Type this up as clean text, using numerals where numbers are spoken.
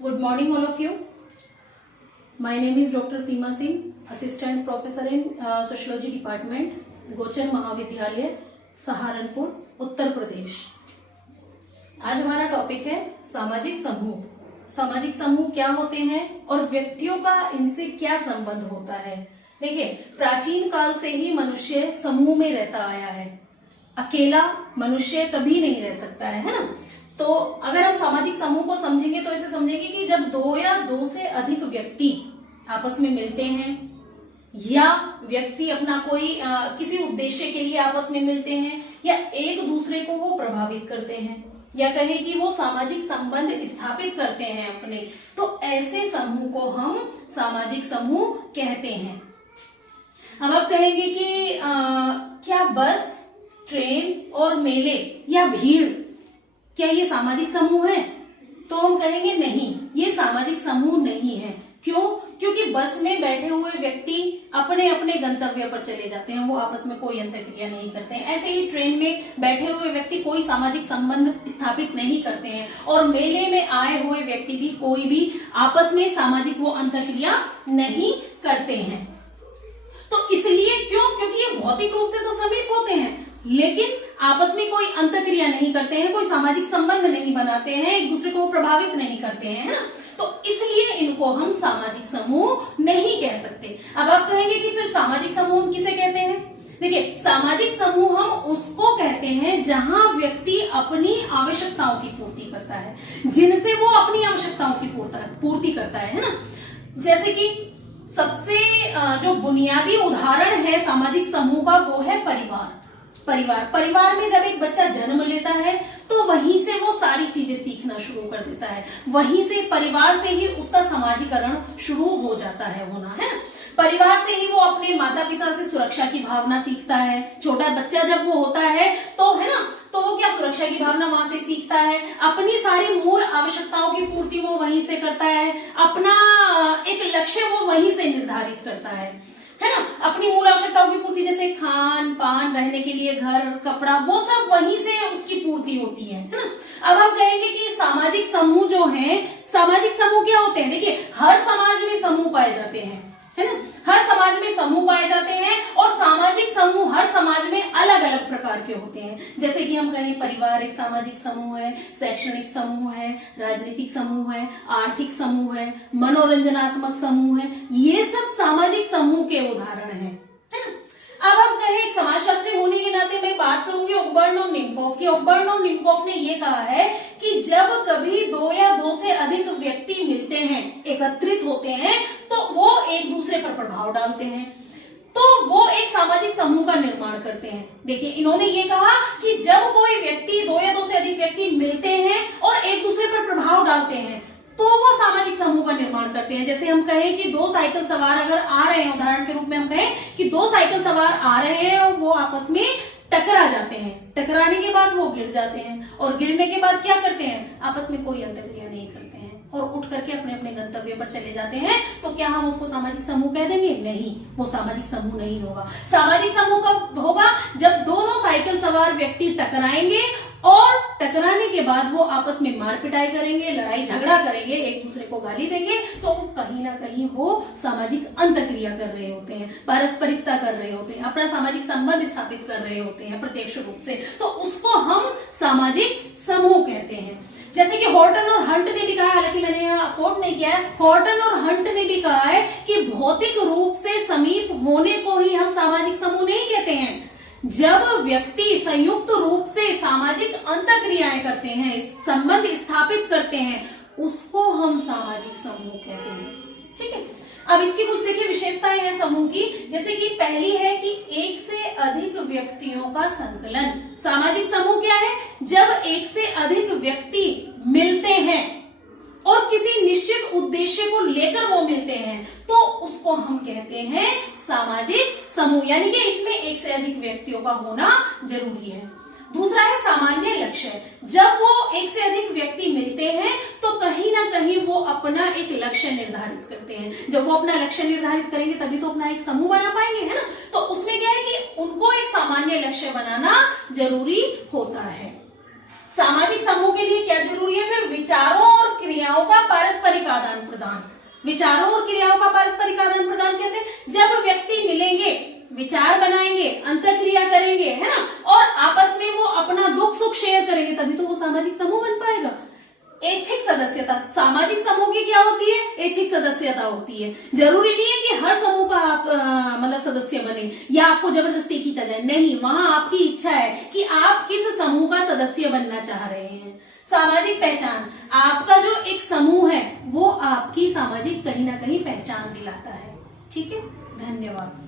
Good morning, all of you. My name is Dr. Seema Singh, Assistant Professor in Sociology Department, गोचर महाविद्यालय, सहारनपुर, उत्तर प्रदेश। आज हमारा topic है सामाजिक समूह। सामाजिक समूह क्या होते हैं और व्यक्तियों का इनसे क्या संबंध होता है। देखिए, प्राचीन काल से ही मनुष्य समूह में रहता आया है। अकेला मनुष्य कभी नहीं रह सकता है ना। तो अगर हम सामाजिक समूह को समझेंगे तो ऐसे समझेंगे कि जब दो या दो से अधिक व्यक्ति आपस में मिलते हैं या व्यक्ति अपना कोई किसी उद्देश्य के लिए आपस में मिलते हैं या एक दूसरे को वो प्रभावित करते हैं या कहें कि वो सामाजिक संबंध स्थापित करते हैं अपने, तो ऐसे समूह को हम सामाजिक समूह कहते हैं। अब आप कहेंगे कि क्या बस, ट्रेन और मेले या भीड़, क्या ये सामाजिक समूह है? तो हम कहेंगे नहीं, ये सामाजिक समूह नहीं है। क्यों? क्योंकि बस में बैठे हुए व्यक्ति अपने अपने गंतव्य पर चले जाते हैं, वो आपस में कोई अंतर्क्रिया नहीं करते हैं। ऐसे ही ट्रेन में बैठे हुए व्यक्ति कोई सामाजिक संबंध स्थापित नहीं करते हैं और मेले में आए हुए व्यक्ति भी कोई भी आपस में सामाजिक वो अंतर्क्रिया नहीं करते हैं। तो इसलिए क्यों? क्योंकि ये भौतिक रूप से तो समीप होते हैं लेकिन आपस में कोई अंतर्क्रिया नहीं करते हैं, कोई सामाजिक संबंध नहीं बनाते हैं, एक दूसरे को प्रभावित नहीं करते हैं, है ना। तो इसलिए इनको हम सामाजिक समूह नहीं कह सकते। अब आप कहेंगे कि फिर सामाजिक समूह किसे कहते हैं? देखिए, सामाजिक समूह हम उसको कहते हैं जहां व्यक्ति अपनी आवश्यकताओं की पूर्ति करता है, जिनसे वो अपनी आवश्यकताओं की पूर्ति करता है ना। जैसे कि सबसे जो बुनियादी उदाहरण है सामाजिक समूह का वो है परिवार में जब एक बच्चा जन्म लेता है तो वहीं से वो सारी चीजें सीखना शुरू कर देता है, वहीं से परिवार से ही उसका समाजीकरण शुरू हो जाता है होना, है ना। परिवार से ही वो अपने माता पिता से सुरक्षा की भावना सीखता है। छोटा बच्चा जब वो होता है तो, है ना, तो वो क्या सुरक्षा की भावना वहां से सीखता है, अपनी सारी मूल आवश्यकताओं की पूर्ति वो वहीं से करता है, अपना एक लक्ष्य वो वहीं से निर्धारित करता है ना। अपनी मूल आवश्यकताओं की पूर्ति जैसे खान पान, रहने के लिए घर, कपड़ा, वो सब वहीं से उसकी पूर्ति होती है ना। अब हम कहेंगे कि सामाजिक समूह जो है, सामाजिक समूह क्या होते हैं? देखिए, हर समाज में समूह पाए जाते हैं, है ना। हर समाज में समूह पाए जाते हैं और सामाजिक समूह हर समाज में अलग अलग प्रकार के होते हैं। जैसे कि हम कहें परिवार एक सामाजिक समूह है, शैक्षणिक समूह है, राजनीतिक समूह है, आर्थिक समूह है, मनोरंजनात्मक समूह है, ये सब सामाजिक समूह के उदाहरण हैं, है ना। अब हम कहें एक समाजशास्त्री होने के नाते मैं बात करूंगी ओकबर्न और निमकोफ की। ओकबर्न और निमकोफ ने ये कहा है कि जब कभी दो या दो से अधिक व्यक्ति मिलते हैं, एकत्रित होते हैं, तो वो एक दूसरे पर प्रभाव डालते हैं, तो वो एक सामाजिक समूह का निर्माण करते हैं। देखिए, इन्होंने ये कहा कि जब कोई व्यक्ति, दो या दो से अधिक व्यक्ति मिलते हैं और एक दूसरे पर प्रभाव डालते हैं तो वो सामाजिक समूह का निर्माण करते हैं। जैसे हम कहें कि दो साइकिल सवार अगर आ रहे हैं, उदाहरण के रूप में हम कहें कि दो साइकिल सवार आ रहे हैं और वो आपस में टकरा जाते हैं, टकराने के बाद वो गिर जाते हैं और गिरने के बाद क्या करते हैं? आपस में कोई अंतर्क्रिया नहीं करते हैं और उठ करके अपने अपने गंतव्य पर चले जाते हैं। तो क्या हम उसको सामाजिक समूह कह देंगे? नहीं, वो सामाजिक समूह नहीं होगा। सामाजिक समूह कब होगा? जब दोनों साइकिल सवार व्यक्ति टकराएंगे और टकराने के बाद वो आपस में मार पिटाई करेंगे, लड़ाई झगड़ा करेंगे, एक दूसरे को गाली देंगे, तो कहीं ना कहीं वो सामाजिक अंतर्क्रिया कर रहे होते हैं, पारस्परिकता कर रहे होते हैं, अपना सामाजिक संबंध स्थापित कर रहे होते हैं प्रत्यक्ष रूप से, तो उसको हम सामाजिक समूह कहते हैं। जैसे कि हॉर्टन और हंट ने भी कहा, हालांकि मैंने यहाँ कोट नहीं किया है, हॉर्टन और हंट ने भी कहा है कि भौतिक रूप से समीप होने को ही हम सामाजिक समूह नहीं कहते हैं। जब व्यक्ति संयुक्त रूप से सामाजिक अंतर्क्रियाएं करते हैं, संबंध स्थापित करते हैं, उसको हम सामाजिक समूह कहते हैं। ठीक है, अब इसकी कुछ देखिए विशेषताएं हैं समूह की। जैसे कि पहली है कि एक से अधिक व्यक्तियों का संकलन। सामाजिक समूह क्या है? जब एक से अधिक व्यक्ति मिलते हैं और किसी निश्चित उद्देश्य को लेकर वो मिलते हैं तो उसको हम कहते हैं सामाजिक समूह, यानी कि इसमें एक से अधिक व्यक्तियों का होना जरूरी है। दूसरा है सामान्य लक्ष्य। जब वो एक से अधिक व्यक्ति मिलते हैं तो कहीं ना कहीं वो अपना एक लक्ष्य निर्धारित करते हैं। जब वो अपना लक्ष्य निर्धारित करेंगे तभी तो अपना एक समूह बना पाएंगे, है ना। तो उसमें क्या है कि उनको एक सामान्य लक्ष्य बनाना जरूरी होता है। सामाजिक समूह के लिए क्या जरूरी है? फिर विचारों और क्रियाओं का पारस्परिक पारस्परिक आदान प्रदान। विचारों और क्रियाओं का पारस्परिक आदान प्रदान कैसे? जब व्यक्ति मिलेंगे, विचार बनाएंगे, अंतरक्रिया करेंगे, है ना, और आपस में वो अपना दुख सुख शेयर करेंगे, तभी तो वो सामाजिक समूह बन पाएगा। ऐच्छिक सदस्यता, सामाजिक समूह की क्या होती है? ऐच्छिक सदस्यता होती है। जरूरी नहीं है कि हर समूह का आप मतलब सदस्य बने या आपको जबरदस्ती खींचा जाए, नहीं, वहां आपकी इच्छा है कि आप किस समूह का सदस्य बनना चाह रहे हैं। सामाजिक पहचान, आपका जो एक समूह है वो आपकी सामाजिक कहीं ना कहीं पहचान दिलाता है। ठीक है, धन्यवाद।